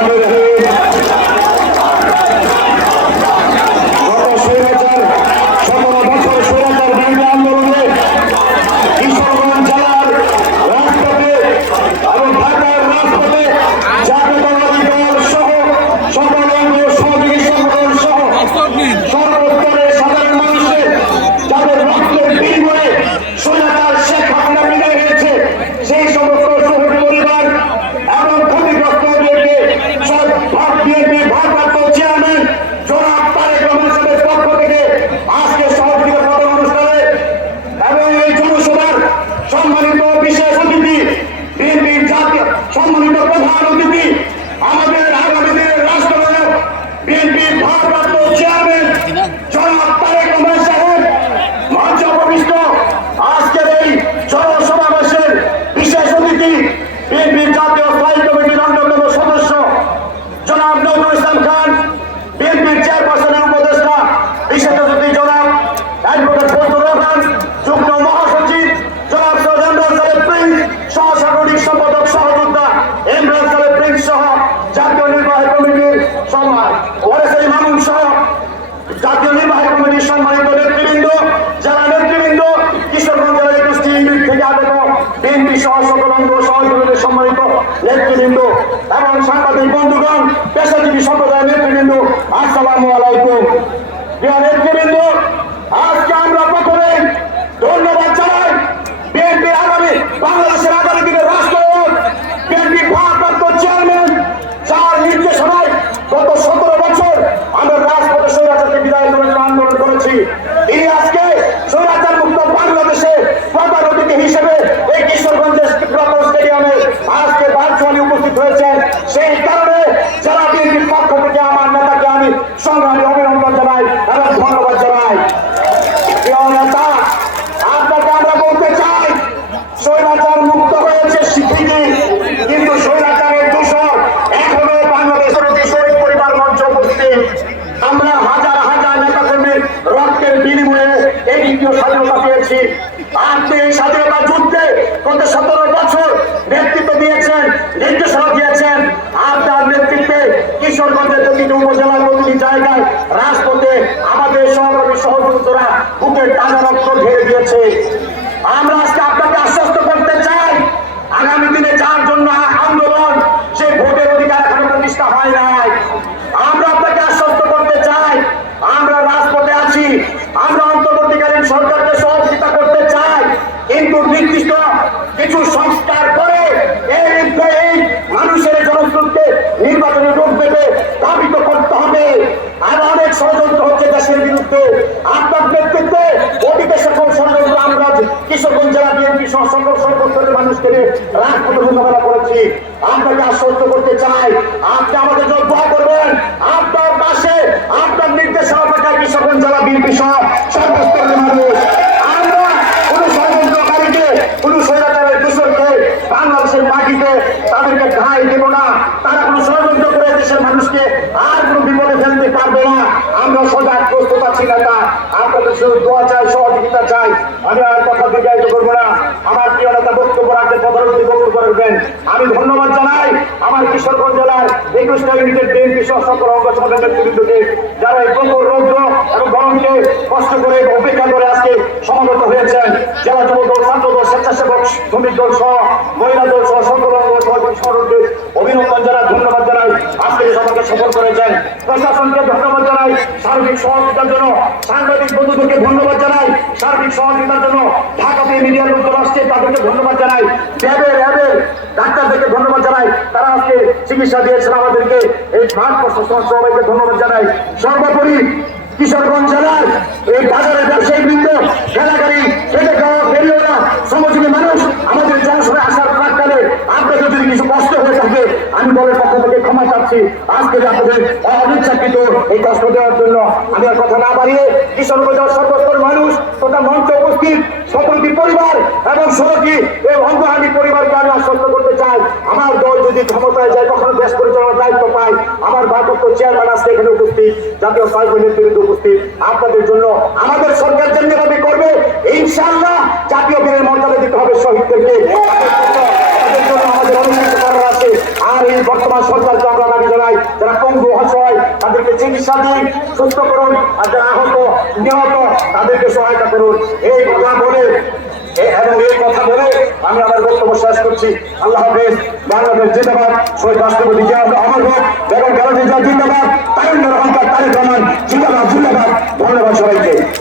Amén. জাতীয় স্থায়ী নেতৃবৃন্দ, এবং সাংবাদিক বন্ধুগণ, পেশাজীবী সম্প্রদায়ের নেতৃবৃন্দ, আসসালামু আলাইকুম। প্রিয় নেতৃবৃন্দ, আজকে আমরা প্রথমে ধন্যবাদ জানাই বিএনপি আগামী, বাংলাদেশের আগামী দিনের রাষ্ট্রপতি বিএনপি ভারপ্রাপ্ত চেয়ারম্যান, যার নির্দেশনায় গত সতেরো বছর আমরা রাজপথে স্বৈরাচারকে বিদায় করার আন্দোলন করেছি তিনি আজকে স্বৈরাচার মুক্ত বাংলাদেশে প্রধান অতিথি হিসেবে এই কিশোরগঞ্জের ক্রিকেট স্টেডিয়ামে আজকে ভার্চুয়ালি হয়েছেন সেই কারণে যারা বিএনপির পক্ষ থেকে আমার নেতাকে আমি সংগ্রামী অভিনন্দন জানাই এবং ধন্যবাদ জানাই। আমরা হাজার হাজার নেতা কর্মীর রক্তের বিনিময়ে এই দ্বিতীয় স্বাধীনতা পেয়েছি। আপনি এই স্বাধীনতা যুদ্ধে গত সতেরো বছর নেতৃত্ব দিয়েছেন নির্দেশনা দিয়েছেন আপনার নেতৃত্বে কিশোরগঞ্জের প্রতিটি উপজেলার প্রতিটি জায়গায় রাজপথে আমাদের সহকর্মী সহযোগিতা বুকের টানা রক্ত ঢেলে দিয়েছে। আমরা আজকে আপনাকে আশ্বস্ত করতে চাই আগামী দিনে যার জন্য আন্দোলন সেই ভোটের অধিকার এখনও প্রতিষ্ঠা হয় নাই আমরা আপনাকে আশ্বস্ত করতে চাই আমরা রাজপথে আছি আমরা অন্তর্বর্তীকালীন সরকারকে সহযোগিতা করতে চাই কিন্তু নির্দিষ্ট কিছু সংস্কার করে এই এই মানুষের জনস্রোতকে নির্বাচনে রূপ দেবে দাবিত করতে হবে আর অনেক ষড়যন্ত্র হচ্ছে বিরুদ্ধে আপনার নেতৃত্বে অতীতে সকল সংগ্রাম আমরা কিশোরগঞ্জ জেলা বিএনপি সহ সকল সর্বস্তরের মানুষকে রাজপথে করেছি। আপনাকে আশ্বস্ত করতে চাই, আপনি আমাদের যোগ্য করবেন। আপনার পাশে আপনার নির্দেশনা অপেক্ষায় কিশোরগঞ্জ জেলা বিএনপি সহ সর্বস্তরের মানুষ আমরা কোন ষড়যন্ত্রকারীকে কোন স্বৈরাচারের দূষণকে বাংলাদেশের মাটিতে তাদেরকে ঘাই দেব না তারা কোন ষড়যন্ত্র করে দেশের মানুষকে আর কোন বিপদে ফেলতে পারবে না। আমরা সজাগ, প্রস্তুত আছি, নেতা। আপনাদের শুধু দোয়া চাই, সহযোগিতা চাই। আমি আর কথা দীর্ঘায়িত করব না। আমার প্রিয় নেতা, বক্তব্য রাখতে পদরতি বক্তব্য করবেন আমি ধন্যবাদ জানাই আমার কিশোরগঞ্জ জেলার একুশটা ইউনিটের বিএনপি সহ সকল অঙ্গ সমাজের নেতৃবৃন্দকে, যারা এই প্রখর রৌদ্র এবং গরমকে কষ্ট করে অপেক্ষা করে আজকে সমবেত হয়েছেন। জেলা যুব দল ছাত্র দল স্বেচ্ছাসেবক শ্রমিক দল সহ, মহিলা দল সহ সকল অঙ্গ সহযোগী সংগঠনকে অভিনন্দন জানাই ধন্যবাদ জানাই আজকে এই সভাকে সফল করেছেন। প্রশাসনকে ধন্যবাদ জানাই। সার্বিক সহযোগিতার জন্য সাংবাদিক বন্ধুদেরকে ধন্যবাদ জানাই। সার্বিক সহযোগিতার জন্য ঢাকাতে মিডিয়ার লোকজন আসছে, তাদেরকে ধন্যবাদ জানাই। র্যাবের র্যাবের ডাক্তারদেরকে ধন্যবাদ জানাই। তারা আজকে চিকিৎসা দিয়েছেন আমাদেরকে। এই সবাইকে ধন্যবাদ জানাই। সর্বোপরি কিশোরগঞ্জ জেলার এই আজকে আপনাদের অনিচ্ছাকৃত এই কষ্ট দেওয়ার জন্য আমি আর কথা না বাড়িয়ে কিশোরগঞ্জের সর্বস্তর মানুষ তথা মঞ্চে উপস্থিত সকলটি পরিবার এবং ষোলোটি এই অঙ্গহানি পরিবারকে আমি আশ্বস্ত করতে চাই। আমার দল যদি ক্ষমতায় যায়, কখনো দেশ পরিচালনার দায়িত্ব পায়। আমার ভারপ্রাপ্ত চেয়ারম্যান আজকে এখানে উপস্থিত, জাতীয় সাহিত্য নেতৃবৃন্দ উপস্থিত। আপনাদের জন্য, আমাদের পঙ্গু মহাশয় তাদেরকে চিকিৎসা দিন, সুস্থ করুন, আর যারা আহত, নিহত, তাদেরকে সহায়তা করুন। এই কথা বলে এবং এই কথা বলে আমি আমার বক্তব্য শেষ করছি। আল্লাহ হাফেজ, বাংলাদেশ জিন্দাবাদ। শহীদ রাষ্ট্রপতি আমার রহমান এবং গান্ধী জিয়া জিন্দাবাদ। তাই রহমান, তারিক রহমান, জিন্দাবাদ জিন্দাবাদ। ধন্যবাদ সবাইকে।